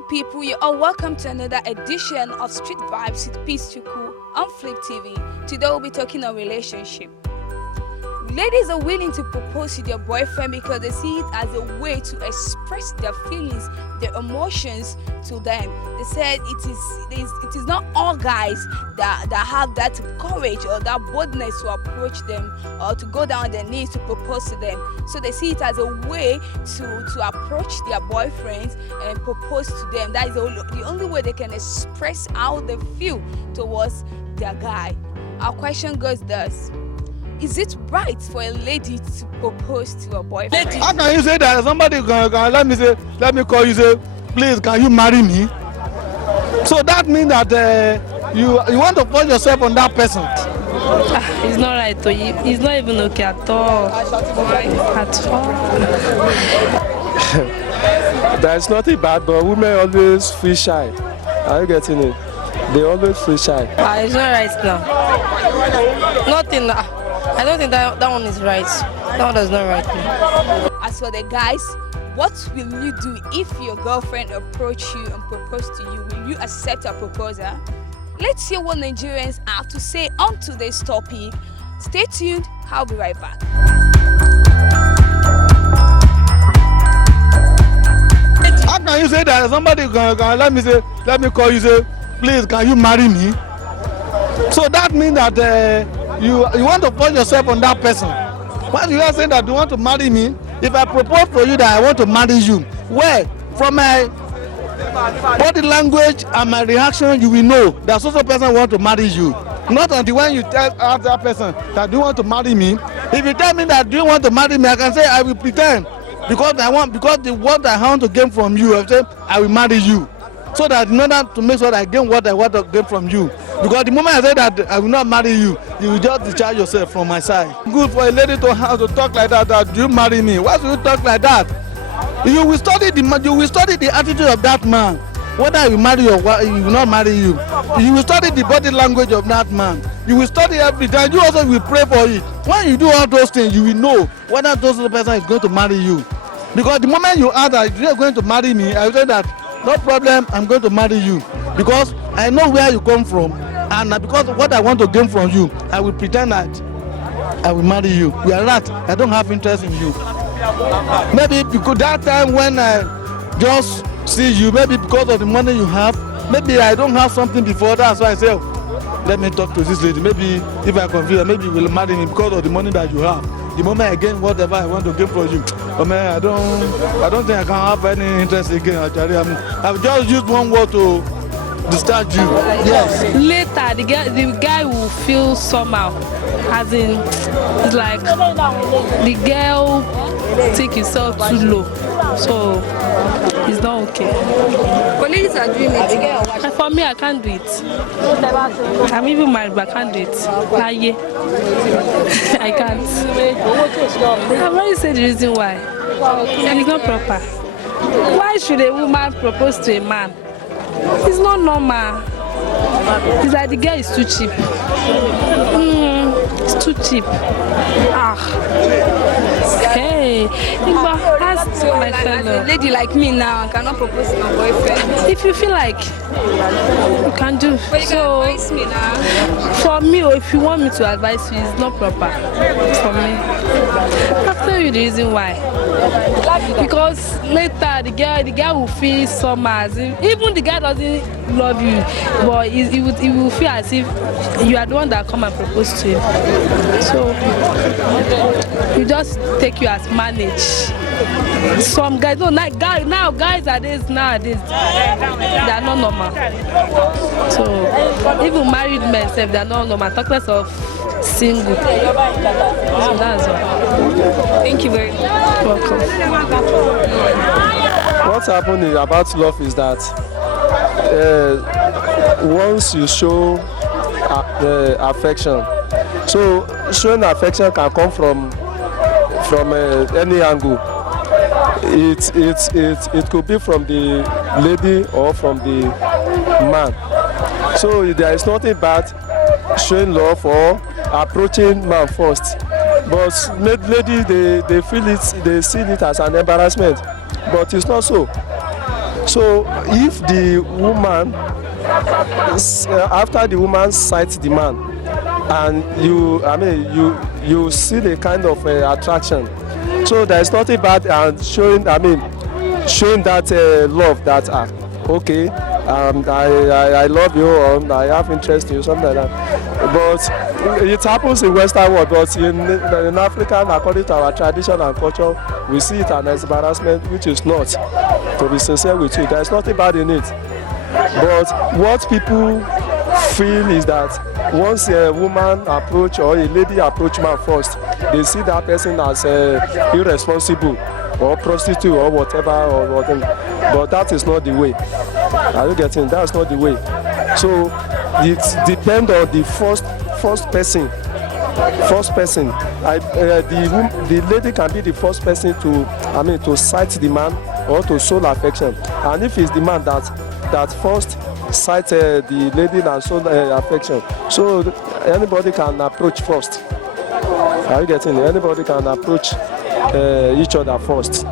beautiful people, you are welcome to another edition of Street Vibes with Peace Chuku on Flip TV. Today we'll be talking on relationship. Ladies are willing to propose to their boyfriend because they see it as a way to express their feelings, their emotions to them. They said it is not all guys that have that courage or that boldness to approach them or to go down on their knees to propose to them. So they see it as a way to approach their boyfriends and propose to them. That is the only way they can express how they feel towards their guy. Our question goes thus: is it right for a lady to propose to a boyfriend? How can you say that somebody can let me call you, say, please, can you marry me? So that means that you want to put yourself on that person. It's not right. It's not even okay at all. At all. There's nothing bad, but women always feel shy. Are you getting it? They always feel shy. It's not right now. Nothing. I don't think that one is right. That one does not right me. As for the guys, what will you do if your girlfriend approach you and propose to you? Will you accept her proposal? Let's hear what Nigerians have to say on today's topic. Stay tuned. I'll be right back. How can you say that somebody can let me call you, say, please, can you marry me? So that means that you want to put yourself on that person. Once you are saying that you want to marry me, if I propose for you that I want to marry you, well, from my body language and my reaction, you will know that social person want to marry you. Not until when you tell that person that you want to marry me. If you tell me that you want to marry me, I can say I will pretend because what I want to gain from you, I say I will marry you. So that in order to make sure that I gain what I want to gain from you. Because the moment I say that I will not marry you, you will just discharge yourself from my side. Good for a lady to have to talk like that you marry me. Why should you talk like that? You will study the attitude of that man. Whether you marry or he will not marry you. You will study the body language of that man. You will study everything. You also will pray for it. When you do all those things, you will know whether those person is going to marry you. Because the moment you ask that you are going to marry me, I will say that no problem, I'm going to marry you. Because I know where you come from. And because of what I want to gain from you, I will pretend that I will marry you. You are right. I don't have interest in you. Maybe because that time when I just see you, maybe because of the money you have, maybe I don't have something before that, so I say, let me talk to this lady. Maybe if I confuse her, maybe you will marry me because of the money that you have. The moment I gain whatever I want to gain from you, oh man, I don't think I can have any interest again. Actually, I've just used one word to discharge you. Yes. Later, the guy will feel somehow. As in, it's like the girl take himself too low. So it's not okay. But ladies are doing it. And for me, I can't do it. I'm even married, but I can't do it. I can't. I've already said the reason why. And it's not proper. Why should a woman propose to a man? It's not normal. It's like the girl is too cheap. It's too cheap. Hey, ask my fellow. A lady like me now cannot propose to my boyfriend. If you feel like you can do. But you can advise me now. For me, or if you want me to advise you, it's not proper for me. I'll tell you the reason why. Because later the guy will feel somehow as if even the guy doesn't love you, but he will feel as if you are the one that come and propose to him. So you just take you as manage. Some guys guys nowadays they are not normal. So even married men they are not normal. Talk less of single. So that's why. Thank you very much. Welcome. What's happening about love is that once you show affection, so showing affection can come from any angle. It could be from the lady or from the man. So there is nothing bad showing love or approaching man first. But lady, they feel it, they see it as an embarrassment. But it's not so. So if the woman, after the woman sights the man, and you see the kind of attraction, so there is nothing bad and showing that love that okay, I love you, or I have interest in you, something like that. But it happens in Western world, but in Africa, according to our tradition and culture, we see it as embarrassment, which is not. To be sincere with you, there is nothing bad in it. But what people feel is that once a woman approach or a lady approach man first, they see that person as irresponsible or prostitute or whatever. But that is not the way. Are you getting? That's not the way. So it depends on the first person. The lady can be the first person to sight the man or to show affection. And if it's the man that first sight the lady and show affection, so anybody can approach first. Are you getting? Anybody can approach each other first.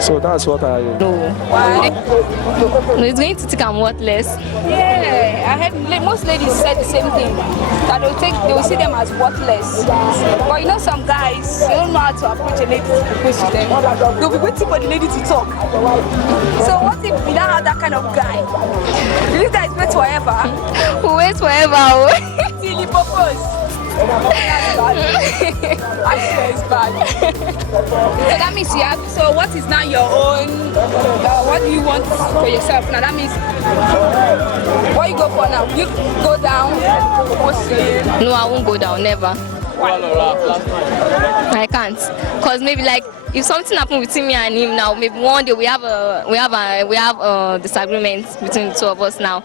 So that's what I. No. Why? No, it's going to think I'm worthless. Yeah, I heard most ladies said the same thing. That they will see them as worthless. But you know, some guys, they don't know how to approach a lady to propose to them. They'll be waiting for the lady to talk. So what if we don't have that kind of guy? Will you guys wait forever? Who waits forever? Till he propose. That's bad. I swear it's bad. So that means you have. So what is now your own? What do you want for yourself? Now that means what you go for now? You go down. Propose to him. No, I won't go down. Never. I can't. Cause maybe like if something happened between me and him now, maybe one day we have a disagreement between the two of us now.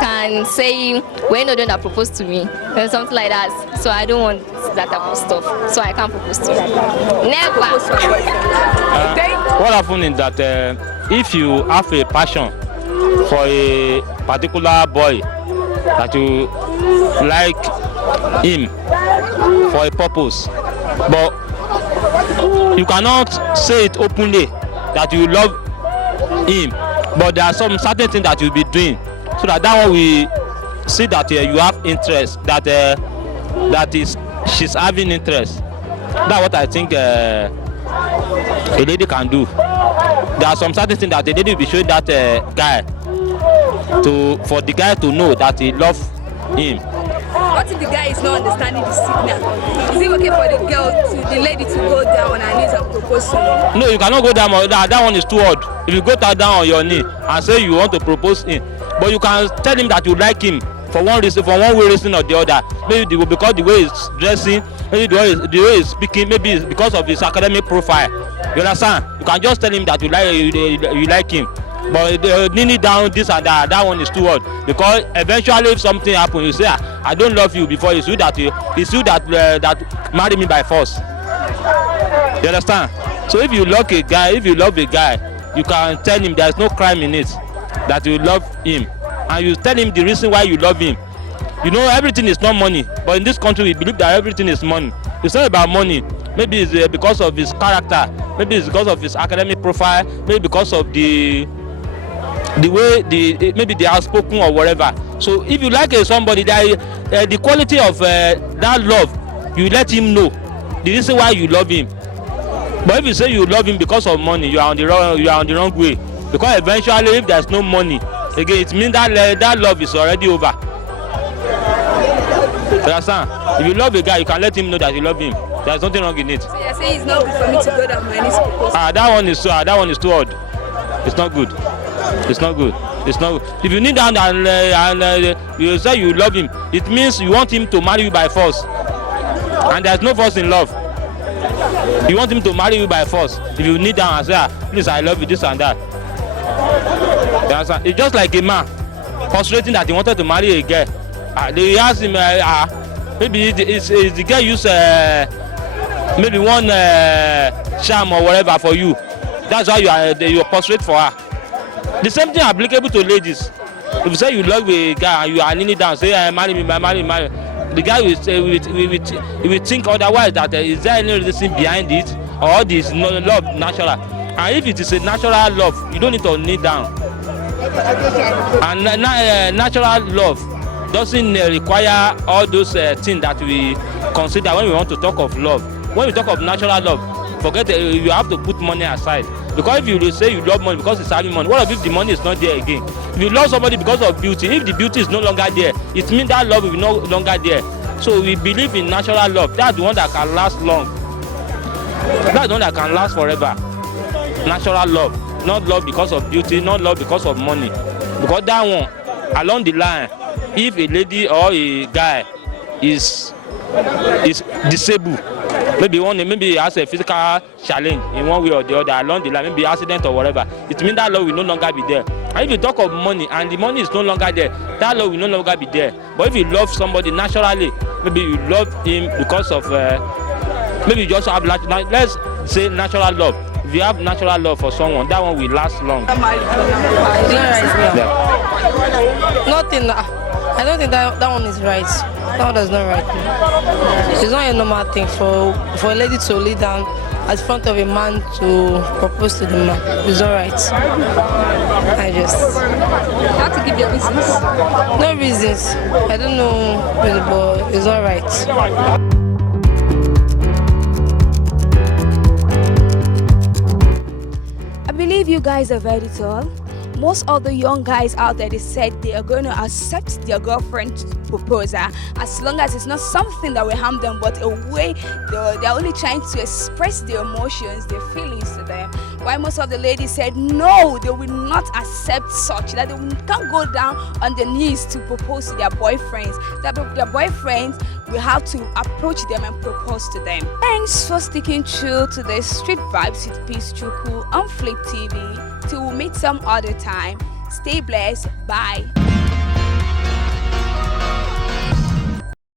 Can say when no that propose to me or something like that. So I don't want that type of stuff. So I can't propose to him. Never. What happens is that if you have a passion for a particular boy, that you like him for a purpose, but you cannot say it openly that you love him, but there are some certain things that you'll be doing so that one we see that you have interest, she's having interest. That's what I think a lady can do. There are some certain things that the lady will be showing that guy for the guy to know that he loves him. What if the guy is not understanding the signal? Is it okay for the lady to go down on her knees and propose to him? No, you cannot go down on that. That one is too odd. If you go down on your knee and say you want to propose him, but you can tell him that you like him for one reason or the other. Maybe because the way he's dressing, maybe the way he's speaking, maybe it's because of his academic profile. You understand? You can just tell him that you like him. But kneeling down, this and that one is too odd. Because eventually, if something happens, you say, I don't love you before it's you that marry me by force. You understand? So if you love a guy, you can tell him there's no crime in it, that you love him. And you tell him the reason why you love him. You know, everything is not money. But in this country, we believe that everything is money. It's not about money. Maybe it's because of his character. Maybe it's because of his academic profile. Maybe because of the way maybe they are spoken or whatever. So if you like somebody, the quality of that love, you let him know the reason why you love him. But if you say you love him because of money, you are on the wrong way. Because eventually, if there's no money, again, it means that love is already over. You understand? If you love a guy, you can let him know that you love him. There's nothing wrong in it. So you're saying it's not good for me to go down my knees to propose? That one is too odd. It's not good. It's not good. If you kneel down and you say you love him, it means you want him to marry you by force. And there's no force in love. You want him to marry you by force. If you kneel down and say, please, I love you, this and that. It's just like a man frustrating that he wanted to marry a girl. They ask him, maybe the girl use maybe one charm or whatever for you. That's why you are frustrated for her. The same thing applicable to ladies. If you say you love a guy and you are kneeling down, say marry me. The guy will think otherwise, that is there any reason behind it, or this love natural. And if it is a natural love, you don't need to kneel down. And natural love doesn't require all those things that we consider when we want to talk of love. When we talk of natural love, forget you have to put money aside. Because if you say you love money because it's having money, what if the money is not there again? If you love somebody because of beauty, if the beauty is no longer there, it means that love will be no longer there. So we believe in natural love. That's the one that can last long. That's the one that can last forever. Natural love, not love because of beauty, not love because of money. Because that one, along the line, if a lady or a guy is disabled, maybe he has a physical challenge in one way or the other along the line, maybe accident or whatever, it means that love will no longer be there. And if you talk of money and the money is no longer there, that love will no longer be there. But if you love somebody naturally, maybe you love him because of maybe you just have let's say natural love. If you have natural love for someone, that one will last long. Nothing. I don't think that one is right. That one is not right. It's not a normal thing for a lady to lay down at front of a man to propose to the man. It's all right. I just. You have to give your reasons. No reasons. I don't know, but it's all right. I believe you guys have heard it all. Most of the young guys out there, they said they are going to accept their girlfriend's proposal as long as it's not something that will harm them, but a way they're only trying to express their emotions, their feelings to them. While most of the ladies said no, they will not accept such, that they can't go down on their knees to propose to their boyfriends, that their boyfriends will have to approach them and propose to them. Thanks for sticking true to the Street Vibes with Peace Chuku on Flip TV. Till we meet some other time. Stay blessed. Bye.